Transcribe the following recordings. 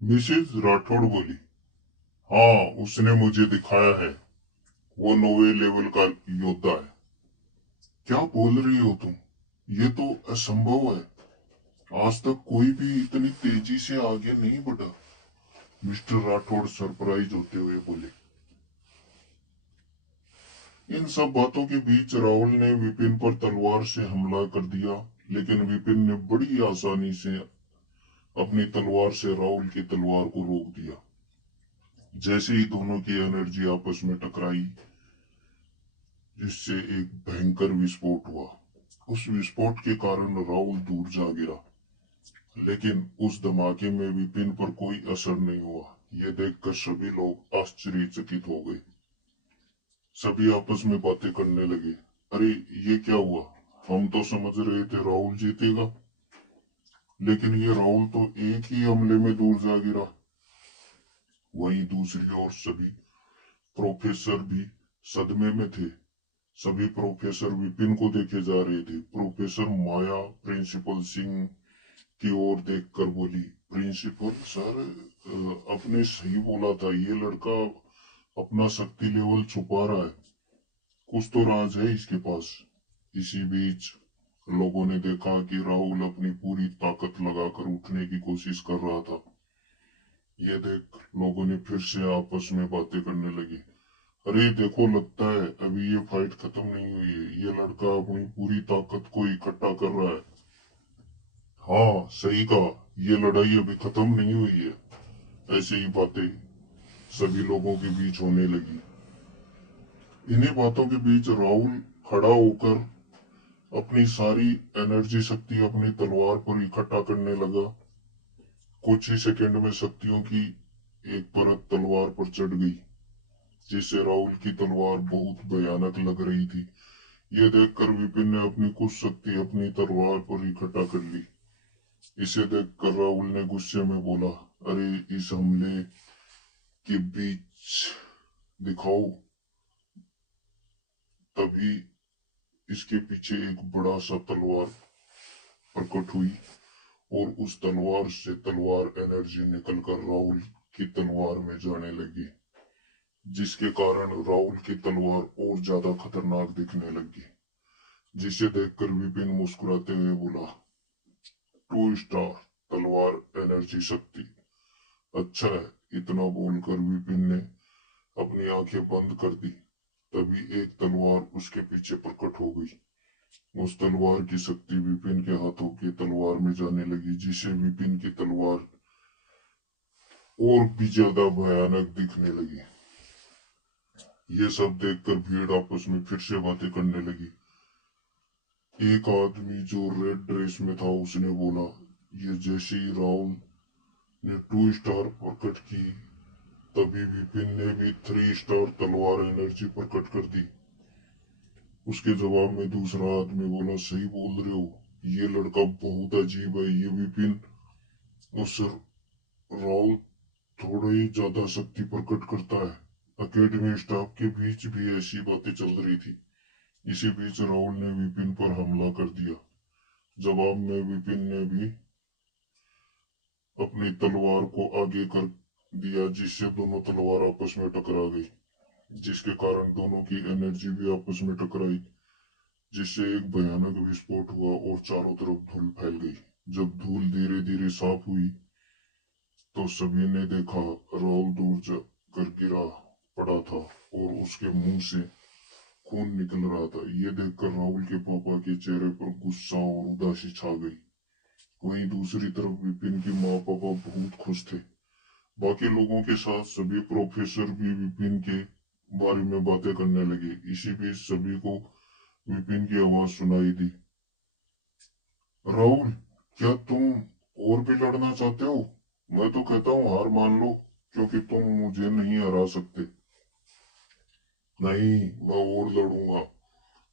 Mrs Rathore बोली। हाँ, उसने मुझे दिखाया है। वो 9वें लेवल का योद्धा है। क्या बोल रही हो तुम? ये तो असंभव है। आज तक कोई भी इतनी तेजी से आगे नहीं बढ़ा। मिस्टर राठौड़ सरप्राइज होते हुए बोले। इन सब बातों के बीच राहुल ने विपिन पर तलवार से हमला कर दिया, लेकिन विपिन ने बड़ी आसानी से अपनी तलवार से राहुल की तलवार को रोक दिया। जैसे ही दोनों की एनर्जी आपस में टकराई, जिससे एक भयंकर विस्फोट हुआ। उस विस्फोट के कारण राहुल दूर जा गिरा, लेकिन उस धमाके में विपिन पर कोई असर नहीं हुआ। यह देखकर सभी लोग आश्चर्यचकित हो गए। सभी आपस में बातें करने लगे। अरे, ये क्या हुआ? हम तो समझ रहे थे राहुल जीतेगा, लेकिन ये राहुल तो एक ही हमले में दूर जा गिरा। वहीं दूसरी ओर सभी प्रोफेसर भी सदमे में थे। सभी प्रोफेसर विपिन को देखे जा रहे थे। प्रोफेसर माया प्रिंसिपल सिंह की ओर देखकर बोली, प्रिंसिपल सर, आपने सही बोला था। ये लड़का अपना शक्ति लेवल छुपा रहा है। कुछ तो राज है इसके पास। इसी बीच लोगों ने देखा कि राहुल अपनी पूरी ताकत लगाकर उठने की कोशिश कर रहा था। ये देख लोगों ने फिर से आपस में बातें करने लगी। अरे देखो, लगता है अभी ये फाइट खत्म नहीं हुई है। ये लड़का अपनी पूरी ताकत को इकट्ठा कर रहा है। हाँ, सही कहा। ये लड़ाई अभी खत्म नहीं हुई है। ऐसे ही बातें सभी लोगों के बीच होने लगी। इन्हीं बातों के बीच राहुल खड़ा होकर अपनी सारी एनर्जी शक्ति अपनी तलवार पर इकट्ठा करने लगा। कुछ ही सेकंड में शक्तियों की एक परत तलवार पर चढ़ गई, जिससे राहुल की तलवार बहुत भयानक लग रही थी। यह देखकर विपिन ने अपनी कुछ शक्ति अपनी तलवार पर इकट्ठा कर ली। इसे देखकर राहुल ने गुस्से में बोला, अरे, इस हमले के बीच दिखाओ। तभी इसके पीछे एक बड़ा सा तलवार प्रकट हुई, और उस तलवार से तलवार एनर्जी निकलकर राहुल की तलवार में जाने लगी, जिसके कारण राहुल की तलवार और ज्यादा खतरनाक दिखने लगी। जिसे देखकर विपिन मुस्कुराते हुए बोला, 2 स्टार तलवार एनर्जी शक्ति। अच्छा है। इतना बोलकर विपिन ने अपनी आंखें बंद कर दी। तभी एक तलवार उसके पीछे प्रकट हो गई। उस तलवार की शक्ति विपिन के हाथों की तलवार में जाने लगी, जिससे विपिन की तलवार और भी ज्यादा भयानक दिखने लगी। ये सब देखकर भीड़ आपस में फिर से बातें करने लगी। एक आदमी जो रेड ड्रेस में था उसने बोला, ये जैसे ही राहुल ने 2 स्टार प्रकट की, तभी विपिन ने भी 3 स्टार तलवार एनर्जी प्रकट कर दी। उसके जवाब में दूसरा आदमी बोला, सही बोल रहे हो। ये लड़का बहुत अजीब है। ये विपिन उस राहुल थोड़ा ही ज्यादा शक्ति प्रकट करता है। अकेडमी स्टाफ के बीच भी ऐसी बातें चल रही थी। इसी बीच राहुल ने विपिन पर हमला कर दिया। जवाब में विपिन ने भी अपनी तलवार को आगे कर दिया, जिससे दोनों तलवार आपस में टकरा गई, जिसके कारण दोनों की एनर्जी भी आपस में टकराई, जिससे एक भयानक विस्फोट हुआ और चारों तरफ धूल फैल गई। जब धूल धीरे धीरे साफ हुई, तो सभी ने देखा राहुल दूर जाकर गिरा पड़ा था, और उसके मुंह से खून निकल रहा था। ये देखकर राहुल के पापा के चेहरे पर गुस्सा और उदासी छा गई। वहीं दूसरी तरफ विपिन के माँ पापा बहुत खुश थे। बाकी लोगों के साथ सभी प्रोफेसर भी विपिन के बारे में बातें करने लगे। इसी बीच सभी को विपिन की आवाज सुनाई दी, राहुल, क्या तुम और भी लड़ना चाहते हो? मैं तो कहता हूँ हार मान लो, क्योंकि तुम मुझे नहीं हरा सकते। नहीं, मैं और लड़ूंगा।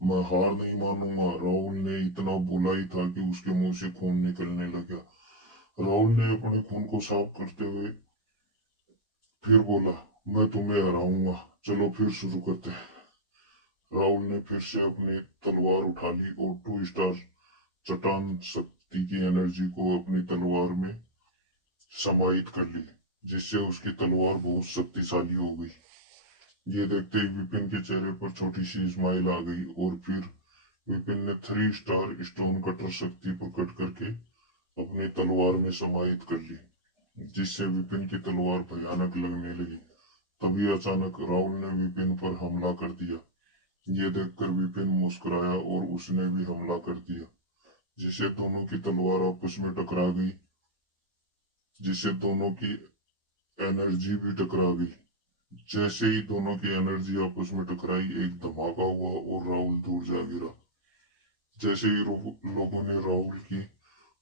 मैं हार नहीं मानूंगा। राहुल ने इतना बोला ही था कि उसके मुंह से खून निकलने लगा। राहुल ने अपने खून को साफ करते हुए फिर बोला, मैं तुम्हें हराऊंगा। चलो फिर शुरू करते हैं। राहुल ने फिर से अपनी तलवार उठा ली और 2 स्टार चट्टान शक्ति की एनर्जी को अपनी तलवार में समाहित कर ली, जिससे उसकी तलवार बहुत शक्तिशाली हो गई। ये देखते ही विपिन के चेहरे पर छोटी सी स्माइल आ गई और फिर विपिन ने 3 स्टार स्टोन कटर शक्ति प्रकट करके अपनी तलवार में समाहित कर ली, जिससे विपिन की तलवार भयानक लगने लगी। तभी अचानक राहुल ने विपिन पर हमला कर दिया। ये देखकर विपिन मुस्कुराया और उसने भी हमला कर दिया, जिससे दोनों की तलवार आपस में टकरा गई, जिससे दोनों की एनर्जी भी टकरा गई। जैसे ही दोनों की एनर्जी आपस में टकराई, एक धमाका हुआ और राहुल दूर जा गिरा। जैसे ही लोगों ने राहुल की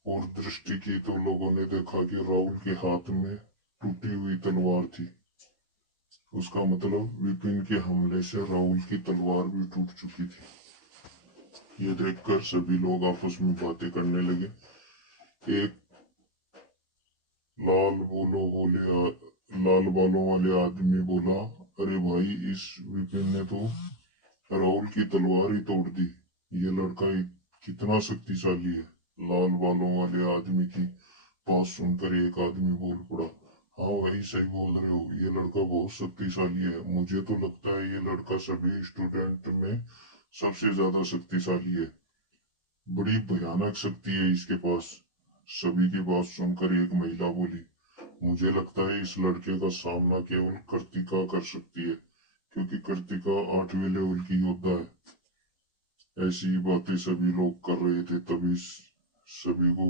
और दृष्टि की तो लोगों ने देखा कि राहुल के हाथ में टूटी हुई तलवार थी। उसका मतलब विपिन के हमले से राहुल की तलवार भी टूट चुकी थी। ये देखकर सभी लोग आपस में बातें करने लगे। एक लाल बालों वाले आदमी बोला, अरे भाई, इस विपिन ने तो राहुल की तलवार ही तोड़ दी। ये लड़का कितना शक्तिशाली है। लाल बालों वाले आदमी की बात सुनकर एक आदमी बोल पड़ा, हाँ भाई, सही बोल रहे हो, ये लड़का बहुत शक्तिशाली है। मुझे तो लगता है ये लड़का सभी स्टूडेंट में सबसे ज्यादा शक्तिशाली है। बड़ी भयानक शक्ति है इसके पास। सभी की बात सुनकर एक महिला बोली, मुझे लगता है इस लड़के का सामना केवल कृतिका कर सकती है, क्योंकि कृतिका 8वें लेवल की योद्धा है। ऐसी बातें सभी लोग कर रहे थे, तभी सभी को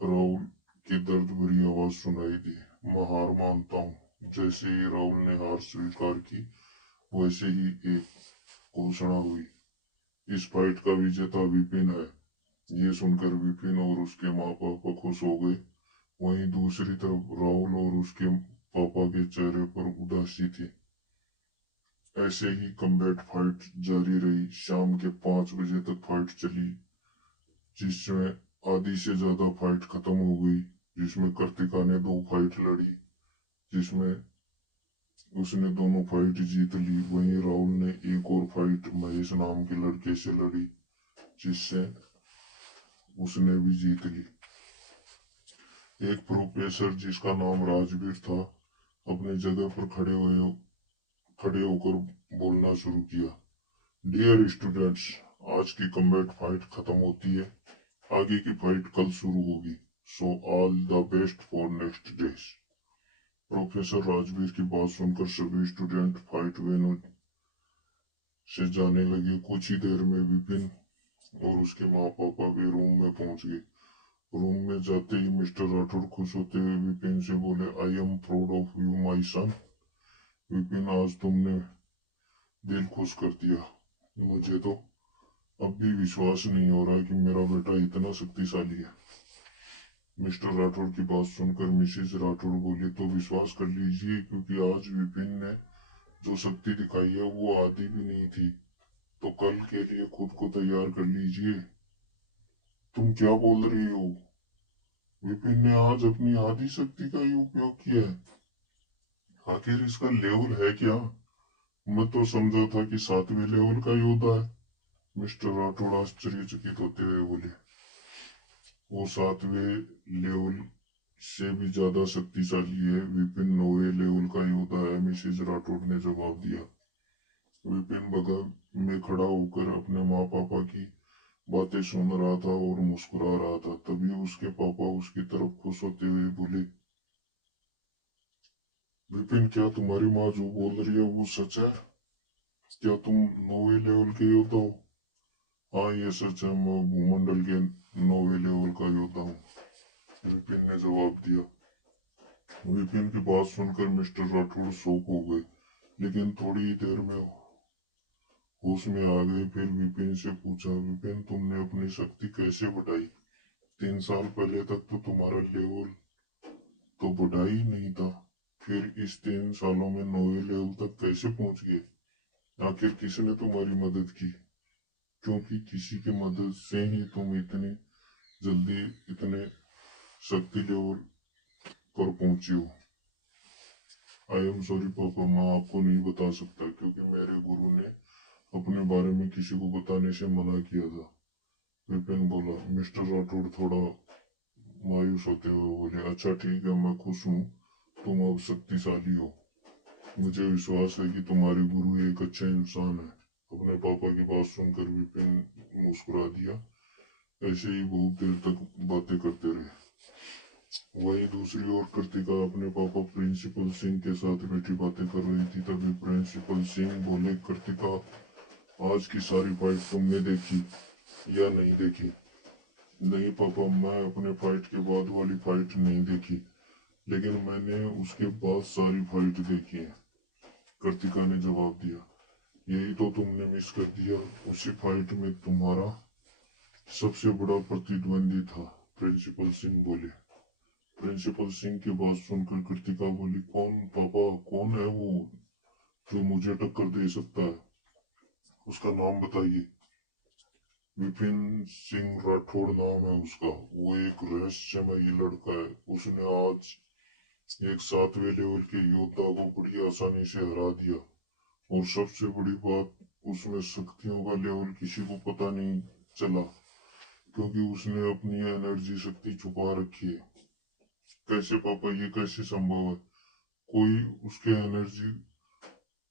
राहुल की दर्द भरी आवाज सुनाई दी, मैं हार मानता हूँ। जैसे ही राहुल ने हार स्वीकार की, वैसे ही एक घोषणा हुई, इस फाइट का विजेता विपिन है। ये सुनकर विपिन और उसके माँ पापा खुश हो गए। वहीं दूसरी तरफ राहुल और उसके पापा के चेहरे पर उदासी थी। ऐसे ही कम्बैट फाइट जारी रही। शाम के 5 बजे तक फाइट चली, जिसमें आधी से ज्यादा फाइट खत्म हो गई। जिसमें कृतिका ने 2 फाइट लड़ी, जिसमें उसने दोनों फाइट जीत ली। वहीं राहुल ने एक और फाइट महेश नाम के लड़के से लड़ी, जिससे उसने भी जीत ली। एक प्रोफेसर जिसका नाम राजवीर था, अपनी जगह पर खड़े होकर बोलना शुरू किया, डियर स्टूडेंट्स, आज की कम्बैट फाइट खत्म होती है। आगे की फाइट कल शुरू होगी। So all the best for next days. Professor Rajveer की बात सुनकर सभी स्टूडेंट फाइट वेन्यू से जाने लगे। कुछ ही देर में विपिन और उसके माँ पापा भी रूम में पहुंच गए। रूम में जाते ही मिस्टर राठौड़ खुश होते हुए विपिन से बोले, I am proud of you my son. Vipin, आज तुमने दिल खुश कर दिया। मुझे तो अब भी विश्वास नहीं हो रहा कि मेरा बेटा इतना शक्तिशाली है। मिस्टर राठौड़ की बात सुनकर मिसेज राठौड़ बोली, तो विश्वास कर लीजिए, क्योंकि आज विपिन ने जो शक्ति दिखाई है वो आधी भी नहीं थी। तो कल के लिए खुद को तैयार कर लीजिए। तुम क्या बोल रही हो? विपिन ने आज अपनी आधी शक्ति का ही उपयोग किया है। आखिर इसका लेवल है क्या? मैं तो समझा था कि 7वें लेवल का योद्धा है। मिस्टर राठौड़ आश्चर्यचकित होते हुए बोले, वो 7वें लेवल से भी ज्यादा शक्तिशाली है। विपिन 9वें लेवल का योद्धा है, मिसेज राठौड़ ने जवाब दिया। विपिन बगल में खड़ा होकर अपने माँ पापा की बातें सुन रहा था और मुस्कुरा रहा था। तभी उसके पापा उसकी तरफ खुश होते हुए बोले, विपिन, क्या तुम्हारी माँ जो बोल रही है वो सच है? क्या तुम 9वें लेवल के योद्धा हो? हाँ, ये सच है, मैं भूमंडल के 9वें लेवल का योद्धा हूँ, विपिन ने जवाब दिया। विपिन की बात सुनकर मिस्टर राठौड़ शॉक हो गए, लेकिन थोड़ी ही देर में होश में आ गए। फिर विपिन से पूछा, विपिन, तुमने अपनी शक्ति कैसे बढ़ाई? 3 साल पहले तक तो तुम्हारा लेवल तो बढ़ा ही नहीं था, फिर इस 3 सालों में 9वें लेवल तक कैसे पहुंच गए? आखिर किसने तुम्हारी मदद की? क्योंकि किसी की मदद से ही तुम इतनी जल्दी इतने शक्ति लेवल पर पहुंचे हो। आई एम सॉरी पापा, मैं आपको नहीं बता सकता, क्योंकि मेरे गुरु ने अपने बारे में किसी को बताने से मना किया था, विपिन बोला। मिस्टर राठौड़ थोड़ा मायूस होते हुए बोले, अच्छा ठीक है, मैं खुश हूँ, तुम अब शक्तिशाली हो। मुझे विश्वास है कि तुम्हारे गुरु एक अच्छे इंसान है। अपने पापा की बात सुनकर विपिन मुस्कुरा दिया। ऐसे ही बहुत देर तक बातें करते रहे। वहीं दूसरी ओर कृतिका अपने पापा प्रिंसिपल सिंह के साथ बैठी बातें कर रही थी। तभी प्रिंसिपल सिंह बोले, कृतिका, आज की सारी फाइट तुमने देखी या नहीं देखी? नहीं पापा, मैं अपने फाइट के बाद वाली फाइट नहीं देखी, लेकिन मैंने उसके बाद सारी फाइट देखी है, कृतिका ने जवाब दिया। यही तो तुमने मिस कर दिया, उसी फाइट में तुम्हारा सबसे बड़ा प्रतिद्वंदी था, प्रिंसिपल सिंह बोले। प्रिंसिपल सिंह की बात सुनकर कृतिका बोली, कौन पापा, कौन है वो जो मुझे टक्कर दे सकता है? उसका नाम बताइए। विपिन सिंह राठौड़ नाम है उसका। वो एक रहस्यमयी लड़का है। उसने आज एक 7वें लेवल के योद्धा को बड़ी आसानी से हरा दिया, और सबसे बड़ी बात, उसमें शक्तियों का लेवल किसी को पता नहीं चला, क्योंकि उसने अपनी एनर्जी शक्ति छुपा रखी है। कैसे पापा, ये कैसे संभव है? कोई उसके एनर्जी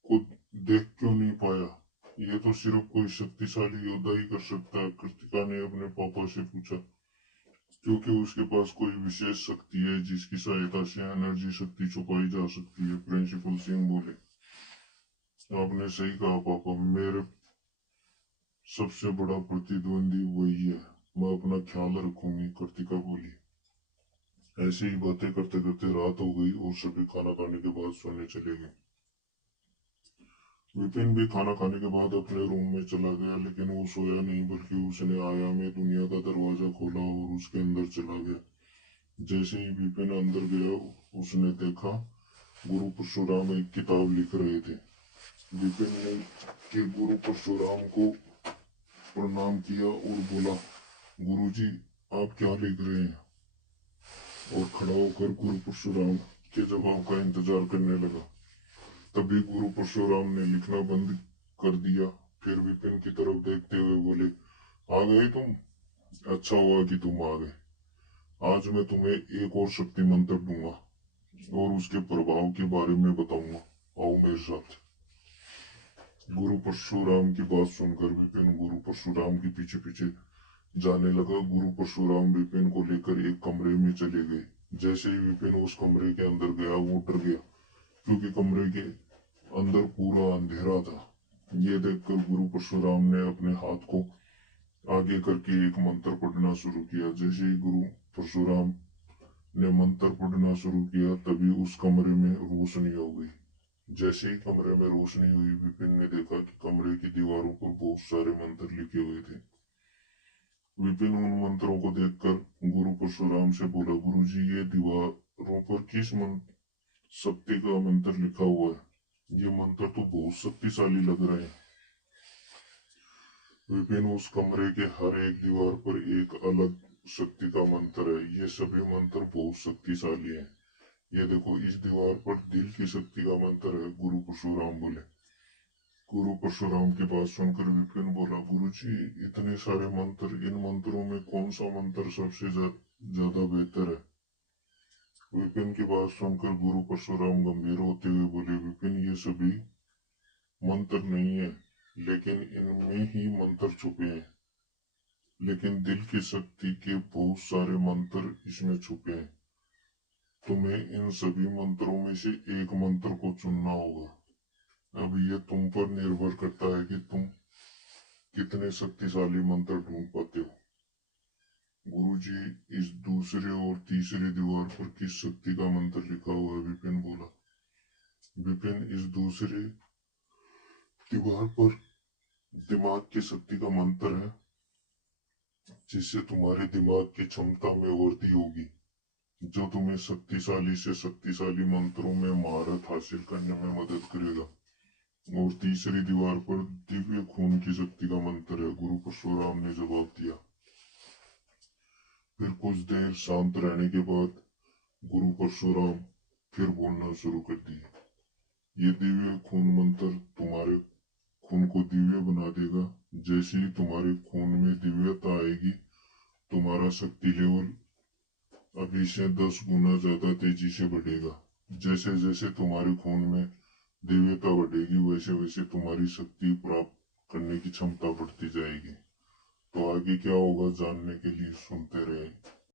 को देख क्यों नहीं पाया? ये तो सिर्फ कोई शक्तिशाली योद्धा ही कर सकता है, कृतिका ने अपने पापा से पूछा। क्योंकि उसके पास कोई विशेष शक्ति है जिसकी सहायता से एनर्जी शक्ति छुपाई जा सकती है, प्रिंसिपल सिंह बोले। आपने सही कहा पापा, मेरे सबसे बड़ा प्रतिद्वंदी वही है। मैं अपना ख्याल रखूंगी, कृतिका बोली। ऐसे ही बातें करते करते रात हो गई और सभी खाना खाने के बाद सोने चले गए। विपिन भी खाना खाने के बाद अपने रूम में चला गया, लेकिन वो सोया नहीं, बल्कि उसने आयामी दुनिया का दरवाजा खोला और उसके अंदर चला गया। जैसे ही विपिन अंदर गया, उसने देखा गुरु परशुराम एक किताब लिख रहे थे। विपिन ने के गुरु परशुराम को प्रणाम किया और बोला, गुरुजी, आप क्या लिख रहे हैं? और खड़ा होकर गुरु परशुराम के जवाब का इंतजार करने लगा। तभी गुरु परशुराम ने लिखना बंद कर दिया। फिर विपिन की तरफ देखते हुए बोले, आ गए तुम? अच्छा हुआ कि तुम आ गए। आज मैं तुम्हें एक और शक्ति मंत्र दूंगा और उसके प्रभाव के बारे में बताऊंगा। आओ मेरे साथ। गुरु परशुराम की बात सुनकर विपिन गुरु परशुराम के पीछे पीछे जाने लगा। गुरु परशुराम विपिन को लेकर एक कमरे में चले गए। जैसे ही विपिन उस कमरे के अंदर गया, वो डर गया, क्योंकि कमरे के अंदर पूरा अंधेरा था। ये देखकर गुरु परशुराम ने अपने हाथ को आगे करके एक मंत्र पढ़ना शुरू किया। जैसे ही गुरु परशुराम ने मंत्र पढ़ना शुरू किया, तभी उस कमरे में रोशनी हो गई। जैसे ही कमरे में रोशनी हुई, विपिन ने देखा कि कमरे की दीवारों पर बहुत सारे मंत्र लिखे हुए थे। विपिन उन मंत्रों को देखकर गुरु परशुराम से बोला, गुरुजी, ये दीवारों पर किस शक्ति का मंत्र लिखा हुआ है? ये मंत्र तो बहुत शक्तिशाली लग रहे हैं। विपिन, उस कमरे के हर एक दीवार पर एक अलग शक्ति का मंत्र है। ये सभी मंत्र बहुत शक्तिशाली हैं। ये देखो, इस दीवार पर दिल की शक्ति का मंत्र है, गुरु परशुराम बोले। गुरु परशुराम की बात सुनकर विपिन बोला, गुरुजी, इतने सारे मंत्र, इन मंत्रों में कौन सा मंत्र सबसे ज्यादा बेहतर है? विपिन की बात सुनकर गुरु परशुराम गंभीर होते हुए बोले, विपिन, ये सभी मंत्र नहीं है, लेकिन इनमें ही मंत्र छुपे हैं। लेकिन दिल की शक्ति के बहुत सारे मंत्र इसमें छुपे हैं। तुम्हें इन सभी मंत्रों में से एक मंत्र को चुनना होगा। अब ये तुम पर निर्भर करता है कि तुम कितने शक्तिशाली मंत्र ढूंढ पाते हो। गुरुजी, इस दूसरे और तीसरी दीवार पर किस शक्ति का मंत्र लिखा हुआ है? विपिन बोला। विपिन, इस दूसरी दीवार पर दिमाग की शक्ति का मंत्र है, जिससे तुम्हारे दिमाग की क्षमता में वृद्धि होगी, जो तुम्हें शक्तिशाली से शक्तिशाली मंत्रों में महारत हासिल करने में मदद करेगा। और तीसरी दीवार पर दिव्य खून की शक्ति का मंत्र है, गुरु परशुराम ने जवाब दिया। फिर कुछ देर शांत रहने के बाद गुरु परशुराम फिर बोलना शुरू कर दिए। ये दिव्य खून मंत्र तुम्हारे खून को दिव्य बना देगा। जैसे ही तुम्हारे खून में दिव्यता आएगी, तुम्हारा शक्ति लेवल अभी से 10 गुना ज्यादा तेजी से बढ़ेगा। जैसे जैसे तुम्हारे खून में दिव्यता बढ़ेगी वैसे वैसे तुम्हारी शक्ति प्राप्त करने की क्षमता बढ़ती जाएगी। तो आगे क्या होगा जानने के लिए सुनते रहे।